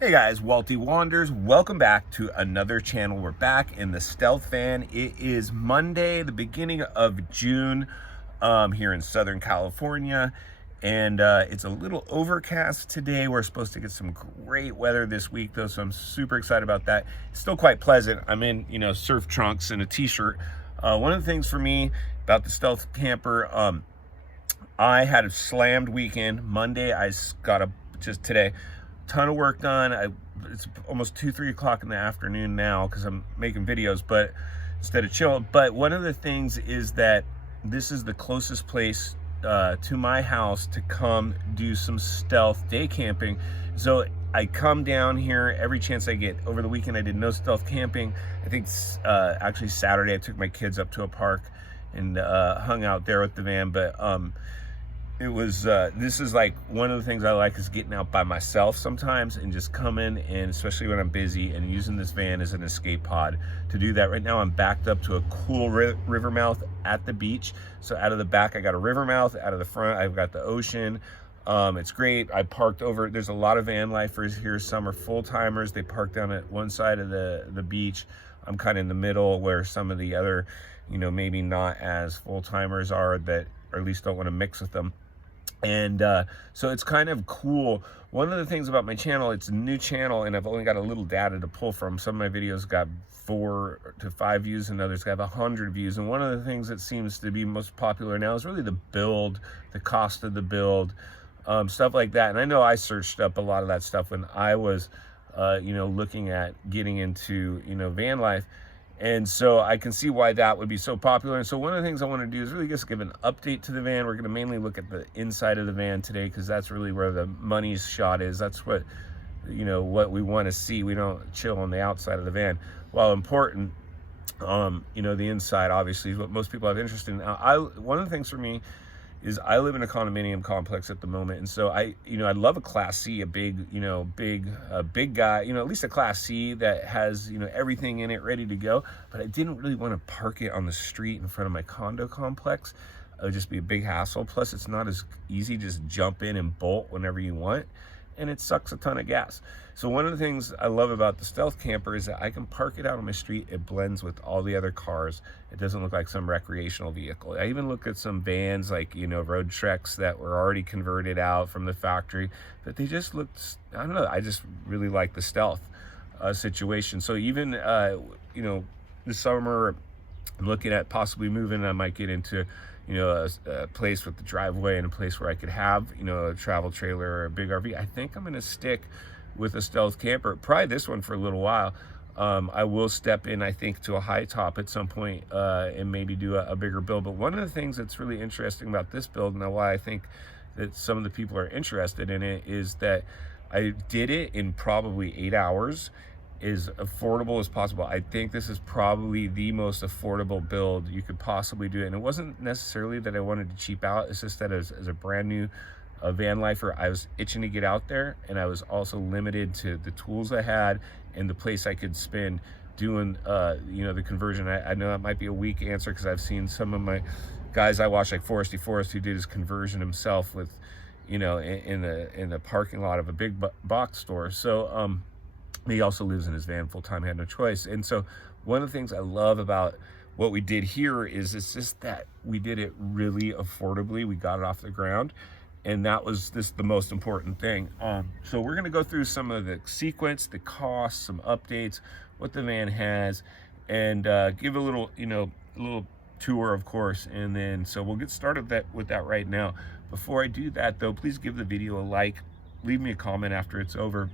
Hey guys, Walty Wanders. Welcome back to another channel. We're back in the Stealth Van. It is Monday, the beginning of June, here in Southern California. And it's a little overcast today. We're supposed to get some great weather this week though, so I'm super excited about that. It's still quite pleasant. I'm in, surf trunks and a t-shirt. One of the things for me about the Stealth camper, I had a slammed weekend. Monday, just today, ton of work done. It's almost 2-3 o'clock in the afternoon now because I'm making videos, but instead of chilling. But one of the things is that this is the closest place to my house to come do some stealth day camping. So I come down here every chance I get. Over the weekend I did no stealth camping. I think actually Saturday I took my kids up to a park and hung out there with the van. But it was this is like one of the things I like is getting out by myself sometimes and just coming, and especially when I'm busy, and using this van as an escape pod to do that. Right now I'm backed up to a cool river mouth at the beach. So out of the back I got a river mouth, out of the front I've got the ocean. It's great. I parked over, there's a lot of van lifers here. Some are full-timers. They park down at one side of the beach. I'm kind of in the middle where some of the other, maybe not as full-timers are, that or at least don't want to mix with them. And so it's kind of cool. One of the things about my channel, it's a new channel and I've only got a little data to pull from. Some of my videos got 4 to 5 views and others got 100 views. And one of the things that seems to be most popular now is really the build, the cost of the build, stuff like that. And I know I searched up a lot of that stuff when I was, looking at getting into, van life. And so I can see why that would be so popular. And so one of the things I want to do is really just give an update to the van. We're going to mainly look at the inside of the van today because that's really where the money's shot is. That's what, what we want to see. We don't chill on the outside of the van. While important, the inside obviously is what most people have interest in. Now, one of the things for me is I live in a condominium complex at the moment. And so I love a Class C, a big guy, at least a Class C that has, everything in it ready to go. But I didn't really want to park it on the street in front of my condo complex. It would just be a big hassle. Plus it's not as easy, just jump in and bolt whenever you want. And it sucks a ton of gas. So one of the things I love about the Stealth camper is that I can park it out on my street. It blends with all the other cars. It doesn't look like some recreational vehicle. I even look at some vans like, Road Treks that were already converted out from the factory, but they just looked, I don't know, I just really like the Stealth situation. So even, this summer, I'm looking at possibly moving. I might get into a place with the driveway and a place where I could have, a travel trailer or a big RV. I think I'm going to stick with a Stealth camper, probably this one for a little while. I will step in, I think, to a high top at some point and maybe do a bigger build. But one of the things that's really interesting about this build, and why I think that some of the people are interested in it, is that I did it in probably 8 hours. As affordable as possible. I think this is probably the most affordable build you could possibly do. And it wasn't necessarily that I wanted to cheap out. It's just that as a brand new van lifer, I was itching to get out there, and I was also limited to the tools I had and the place I could spend doing the conversion. I know that might be a weak answer because I've seen some of my guys I watch, like Foresty Forest, who did his conversion himself with in the parking lot of a big box store. So he also lives in his van full-time, had no choice. And so one of the things I love about what we did here is it's just that we did it really affordably. We got it off the ground, and that was the most important thing. So we're going to go through some of the sequence, the costs, some updates, what the van has, and give a little, little tour, of course. And then so we'll get started with that right now. Before I do that though, please give the video a like, leave me a comment after it's over,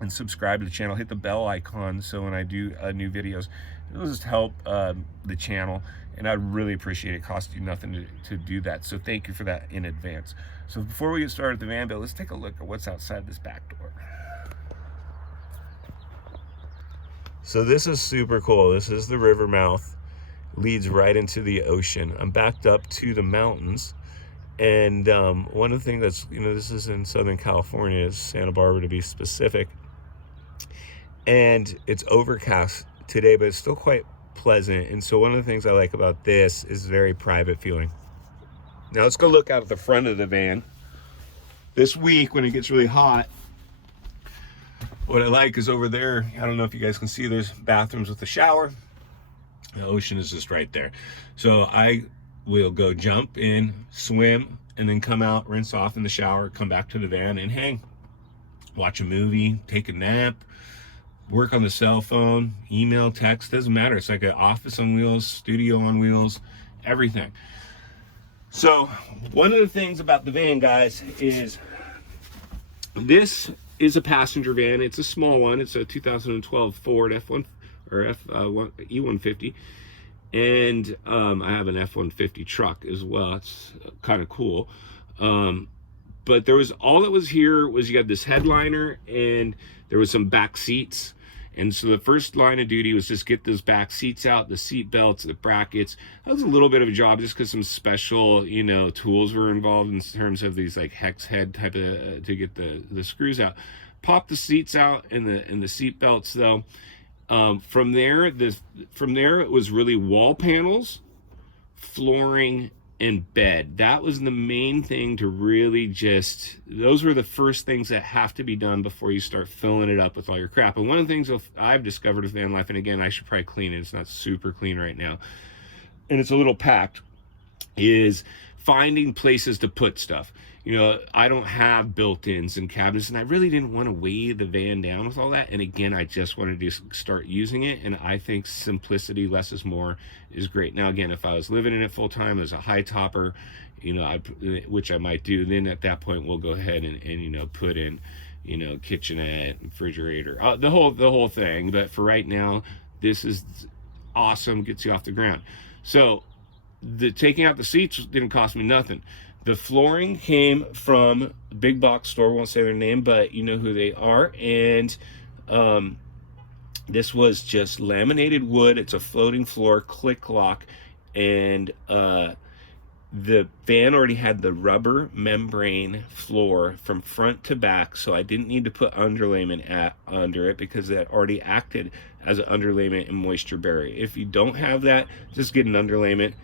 and subscribe to the channel. Hit the bell icon so when I do new videos, it'll just help the channel, and I'd really appreciate it. It costs you nothing to do that, so thank you for that in advance. So before we get started with the van build, let's take a look at what's outside this back door. So this is super cool. This is the river mouth, leads right into the ocean. I'm backed up to the mountains. And one of the things that's, this is in Southern California, Santa Barbara to be specific. And it's overcast today, but it's still quite pleasant. And so one of the things I like about this is very private feeling. Now let's go look out at the front of the van. This week when it gets really hot, What I like is over there, I don't know if you guys can see, there's bathrooms with a shower. The ocean is just right there. So I will go jump in, swim, and then come out, rinse off in the shower, come back to the van and hang. Watch a movie, take a nap, work on the cell phone, email, text, doesn't matter. It's like an office on wheels, studio on wheels, everything. So one of the things about the van, guys, is this is a passenger van. It's a small one. It's a 2012 Ford F1 or E150. And I have an F-150 truck as well. It's kind of cool. But there was, all that was here was you had this headliner and there was some back seats. And so the first line of duty was just get those back seats out, the seat belts, the brackets. That was a little bit of a job just because some special, you know, tools were involved in terms of these like hex head type of, to get the screws out. Pop the seats out and the seat belts though. From there it was really wall panels, flooring, and bed. That was the main thing to really just, those were the first things that have to be done before you start filling it up with all your crap. And one of the things I've discovered with van life, and again, I should probably clean it, it's not super clean right now, and it's a little packed, is finding places to put stuff. You know, I don't have built-ins and cabinets, and I really didn't want to weigh the van down with all that. And again, I just wanted to start using it, and I think simplicity, less is more, is great. Now, again, if I was living in it full-time as a high topper, you know, which I might do, then at that point we'll go ahead and you know, put in, you know, kitchenette, refrigerator, the whole thing. But for right now, this is awesome, gets you off the ground. So the taking out the seats didn't cost me nothing. The flooring came from a big box store, won't say their name, but you know who they are. And this was just laminated wood. It's a floating floor, click lock. And the van already had the rubber membrane floor from front to back, so I didn't need to put underlayment under it because that already acted as an underlayment and moisture barrier. If you don't have that, just get an underlayment.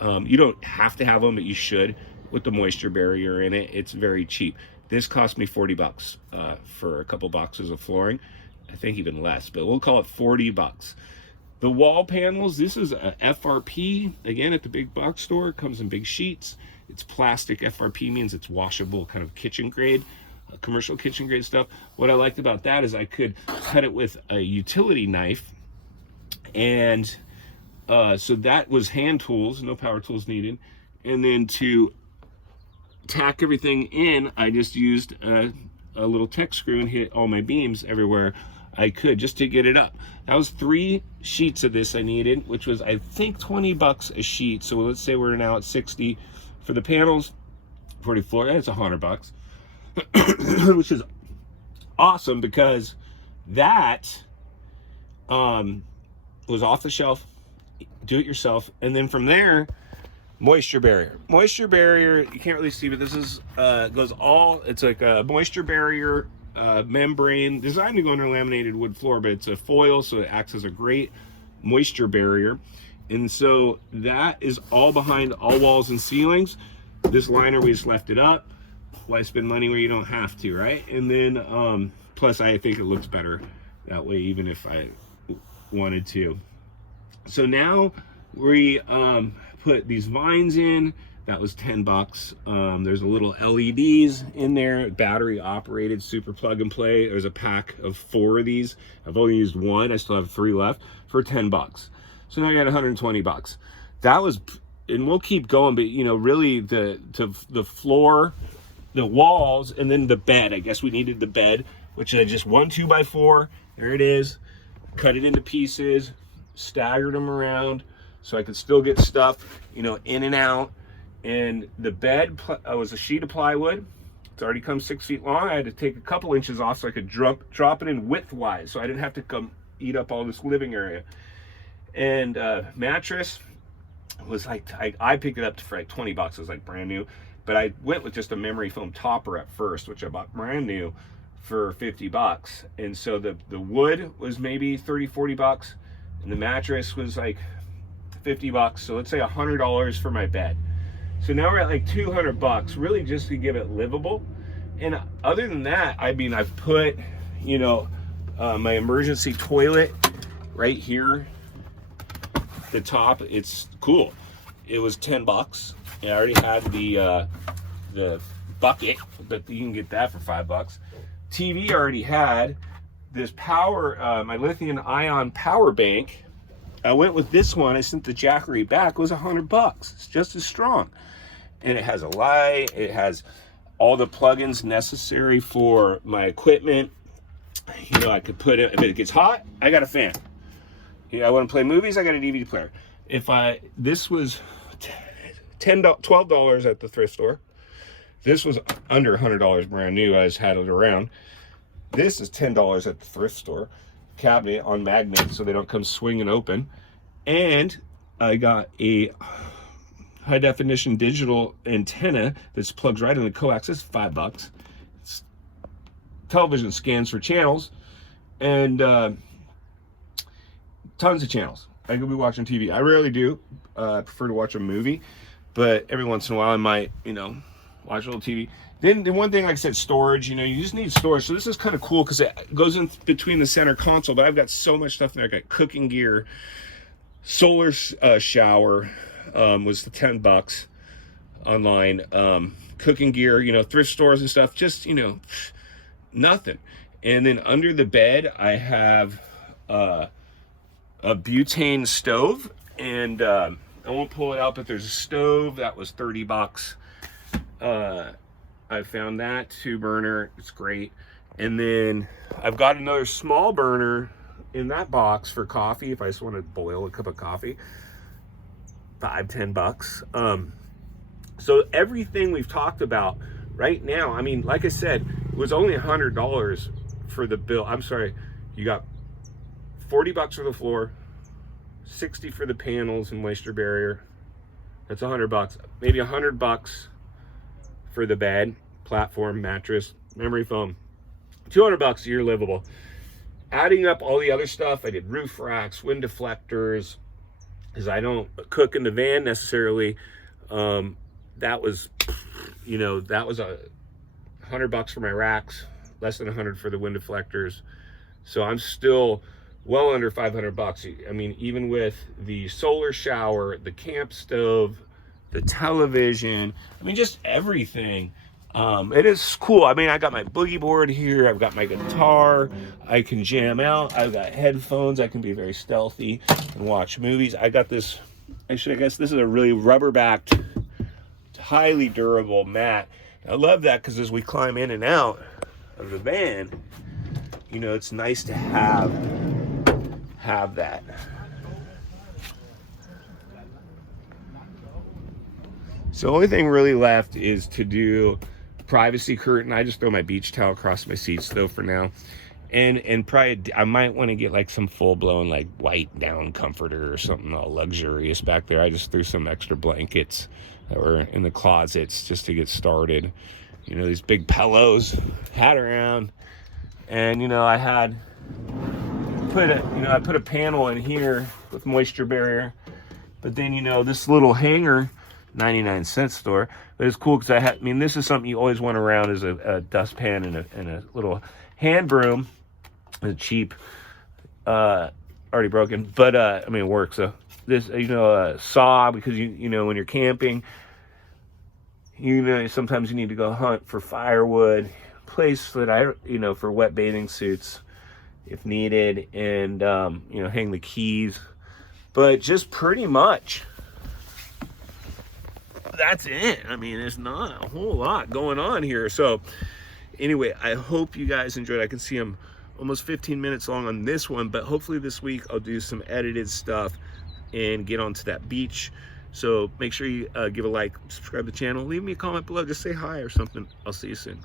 You don't have to have them, but you should. With the moisture barrier in it, it's very cheap. This cost me 40 bucks for a couple boxes of flooring. I think even less, but we'll call it 40 bucks. The wall panels, this is a FRP, again at the big box store. It comes in big sheets. It's plastic. FRP means it's washable, kind of kitchen grade, commercial kitchen grade stuff. What I liked about that is I could cut it with a utility knife, and so that was hand tools, no power tools needed. And then to tack everything in, I just used a little tech screw and hit all my beams everywhere I could just to get it up. That was 3 sheets of this I needed, which was I think 20 bucks a sheet. So let's say we're now at 60 for the panels, 44. That's 100 bucks, which is awesome because that was off the shelf, do it yourself, and then from there. Moisture barrier. Moisture barrier, you can't really see, but this is goes all, it's like a moisture barrier membrane designed to go under laminated wood floor, but it's a foil, so it acts as a great moisture barrier. And so that is all behind all walls and ceilings. This liner, we just left it up. Why spend money where you don't have to, right? And then plus I think it looks better that way, even if I wanted to. So now we put these vines in. That was 10 bucks. There's a little LEDs in there, battery operated, super plug and play. There's a pack of 4 of these. I've only used 1. I still have 3 left for 10 bucks. So now I got 120 bucks. That was, and we'll keep going, but you know, really the floor, the walls, and then the bed. I guess we needed the bed, which I just 1 2x4. There it is. Cut it into pieces, staggered them around, so I could still get stuff, you know, in and out. And the bed was a sheet of plywood. It's already come 6 feet long. I had to take a couple inches off so I could drop it in width-wise, so I didn't have to come eat up all this living area. And mattress was like, I picked it up for like 20 bucks. It was like brand new. But I went with just a memory foam topper at first, which I bought brand new for 50 bucks. And so the wood was maybe 30, 40 bucks. And the mattress was like 50 bucks. So let's say $100 for my bed. So now we're at like 200 bucks, really just to give it livable. And other than that, I mean, I've put, you know, my emergency toilet right here. The top, it's cool. It was $10. I already had the bucket, but you can get that for $5. TV already had this power, my lithium ion power bank. I went with this one. I sent the Jackery back. It was $100. It's just as strong, and it has a light. It has all the plugins necessary for my equipment. You know, I could put it, if it gets hot, I got a fan. I want to play movies, I got a DVD player. This was $12 at the thrift store. This was under $100 brand new. I just had it around. This is $10 at the thrift store. Cabinet on magnets so they don't come swinging open. And I got a high definition digital antenna that plugs right in the coax. It's $5. It's television scans for channels, and tons of channels. I could be watching TV. I rarely do. I prefer to watch a movie, but every once in a while I might, you know, watch a little TV. Then the one thing, like I said, storage. You know, you just need storage. So this is kind of cool because it goes in between the center console. But I've got so much stuff in there. I got cooking gear, solar shower was the $10 online. Cooking gear, you know, thrift stores and stuff. Just, you know, nothing. And then under the bed, I have a butane stove, and I won't pull it out, but there's a stove that was $30. I found that 2-burner. It's great. And then I've got another small burner in that box for coffee if I just want to boil a cup of coffee. $5-10. So everything we've talked about right now, I mean, like I said, it was only $100 for the bill. I'm sorry, you got $40 for the floor, $60 for the panels and moisture barrier. That's $100. Maybe $100 for the bed, platform, mattress, memory foam. $200 a year livable. Adding up all the other stuff, I did roof racks, wind deflectors, because I don't cook in the van necessarily. That was, you know, that was $100 for my racks, less than $100 for the wind deflectors. So I'm still well under $500. I mean, even with the solar shower, the camp stove, the television, I mean, just everything. It is cool. I mean, I got my boogie board here. I've got my guitar. I can jam out. I've got headphones. I can be very stealthy and watch movies. I got this, actually, I guess this is a really rubber-backed, highly durable mat. I love that because as we climb in and out of the van, you know, it's nice to have that. So the only thing really left is to do privacy curtain. I just throw my beach towel across my seats though for now. And probably I might want to get like some full-blown like white down comforter or something all luxurious back there. I just threw some extra blankets that were in the closets just to get started. You know, these big pillows had around, and you know, I put a panel in here with moisture barrier, but then, you know, this little hanger, 99-cent store, but it's cool because I mean, this is something you always want around, is a dustpan and a little hand broom. It's cheap, already broken, but I mean, it works. So this, you know, a saw, because you know, when you're camping, you know, sometimes you need to go hunt for firewood, place that you know, for wet bathing suits if needed, and you know, hang the keys. But just pretty much that's it. I mean, there's not a whole lot going on here. So anyway, I hope you guys enjoyed. I can see I'm almost 15 minutes long on this one, but hopefully this week I'll do some edited stuff and get onto that beach. So make sure you give a like, subscribe to the channel, leave me a comment below, just say hi or something. I'll see you soon.